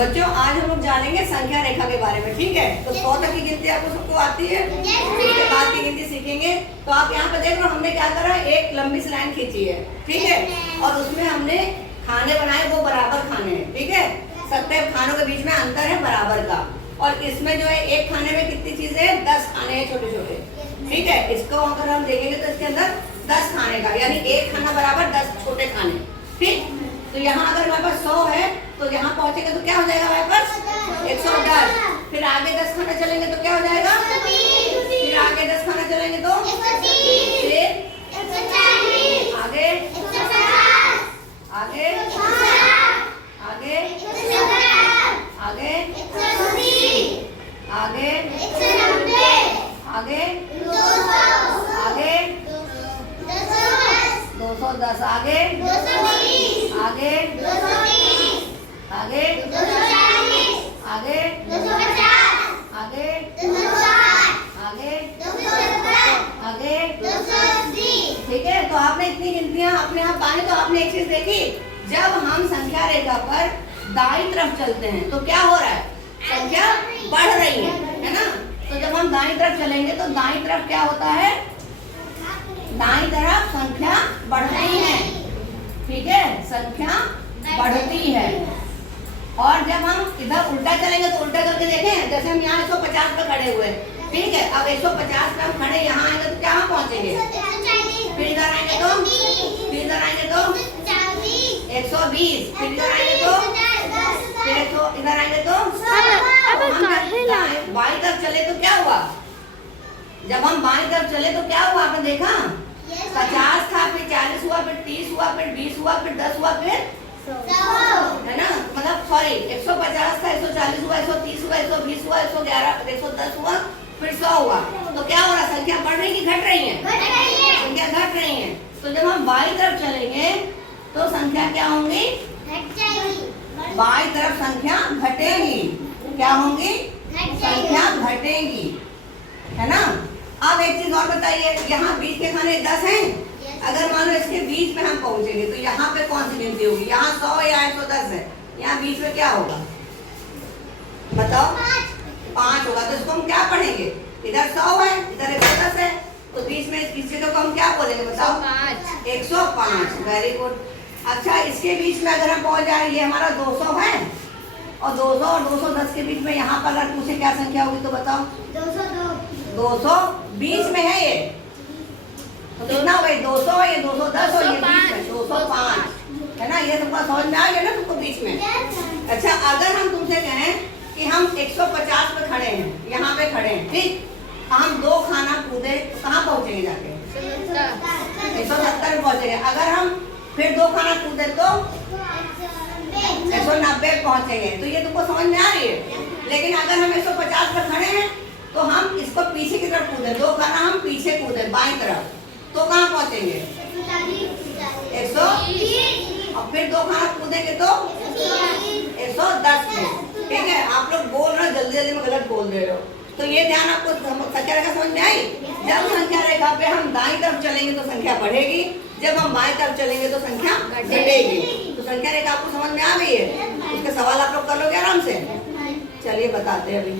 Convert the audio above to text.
बच्चों आज हम लोग जानेंगे संख्या रेखा के बारे में, ठीक है। तो 100 तक की गिनती आपको सबको आती है, उसके बाद की गिनती सीखेंगे। तो आप यहाँ पे देख रहे हो हमने क्या करा, एक लंबी सी लाइन खींची है, ठीक है। और उसमें हमने खाने बनाए, वो बराबर खाने हैं, ठीक है। सबके खानों के बीच में अंतर है बराबर का। और इसमें जो है एक खाने में कितनी चीजें हैं, 10 खाने हैं छोटे छोटे, ठीक है। इसको अगर हम देखेंगे तो इसके अंदर 10 खाने का, यानी एक खाना बराबर 10 छोटे खाने, ठीक। तो यहाँ अगर हमारे पास 100 है तो यहाँ पहुंचेंगे तो क्या हो जाएगा हमारे पास 110। फिर आगे 10 खाना चलेंगे तो क्या हो जाएगा, फिर आगे 10 खाना चलेंगे तो फिर आगे आगे आगे आगे आगे आगे आगे 210 आगे आगे आगे आगे आगे आगे आगे, ठीक है। तो आपने इतनी गिनतियां अपने आप पाई। तो आपने एक चीज देखी, जब हम संख्या रेखा पर दाईं तरफ चलते हैं तो क्या हो रहा है, संख्या बढ़ रही है ना। तो जब हम दाईं तरफ चलेंगे तो दाईं तरफ क्या होता है, दाईं तरफ संख्या बढ़ रही है, ठीक है, संख्या बढ़ती है। और जब हम इधर उल्टा चलेंगे तो उल्टा करके देखें, जैसे हम यहाँ 150 पे खड़े हुए, ठीक है। अब 150 पे हम खड़े यहाँ आएंगे तो क्या पहुँचेंगे, फिर इधर आएंगे तो 120, फिर इधर आएंगे तो फिर इधर आएंगे तो बाईं तरफ चले तो क्या हुआ, जब हम बाईं तरफ चले तो क्या हुआ, आपने देखा 50 था, फिर 40 हुआ, फिर 30 हुआ, फिर 20 हुआ, फिर 10 हुआ, फिर है ना, मतलब सॉरी 150 था, 140 हुआ, 130 हुआ, 120 हुआ, 111, 110 हुआ, फिर 100 हुआ। तो क्या हो रहा, संख्या बढ़ रही कि घट रही है, संख्या घट रही है। तो जब हम बाईं तरफ चलेंगे तो संख्या क्या होंगी, बाईं तरफ संख्या घटेगी, क्या होंगी, संख्या घटेगी, है ना। अब एक चीज और बताइए, यहाँ बीच के खाने 10 हैं, अगर मान लो इसके बीच में हम पहुंचेंगे तो यहाँ पे कौन सी गिनती होगी, यहाँ 100 या 110 है, यहाँ बीच में क्या होगा बताओ, 5 होगा। तो इसको हम क्या पढ़ेंगे, इधर 100 है, इधर 110 है, तो बीच में इस जगह को हम क्या बोलेंगे बताओ, 105। Very good. अच्छा, इसके बीच में अगर हम पहुंच जाए, ये हमारा 200 है, और 200 और 210 के बीच में यहाँ पर अगर पूछे क्या संख्या होगी तो बताओ, 200 बीच में है, ये तो कितना हो गई, 200 है, ये 210 और ये बीच में 205, है ना। ये तुमको समझ में आ गया ना तुमको बीच में। अच्छा, अगर हम तुमसे कहें कि हम 150 पे खड़े हैं, यहाँ पे खड़े हैं, ठीक, हम 2 खाना कूदे तो कहाँ पहुँचेंगे जाके, 170 पे पहुँचेंगे। अगर हम फिर 2 खाना कूदे तो 190 पहुँचेंगे। तो ये तुमको समझ में आ रही है। लेकिन अगर हम 150 पे खड़े हैं तो हम इसको पीछे की तरफ कूदे, 2 खाना हम पीछे कूदे बाईं तरफ, तो कहाँ पहुँचेंगे 120, और फिर 2 खाना कूदेंगे तो 110 में, ठीक है। आप लोग बोल रहे हो जल्दी जल्दी में गलत बोल रहे हो। तो ये ध्यान आपको संख्या रेखा समझ में आई। जब संख्या रेखा पे हम दाईं तरफ चलेंगे तो संख्या बढ़ेगी, जब हम बाईं तरफ चलेंगे तो संख्या घटेगी। तो संख्या रेखा आपको समझ में आ गई है। उसके सवाल आप लोग कर लोगे आराम से। चलिए बताते हैं अभी।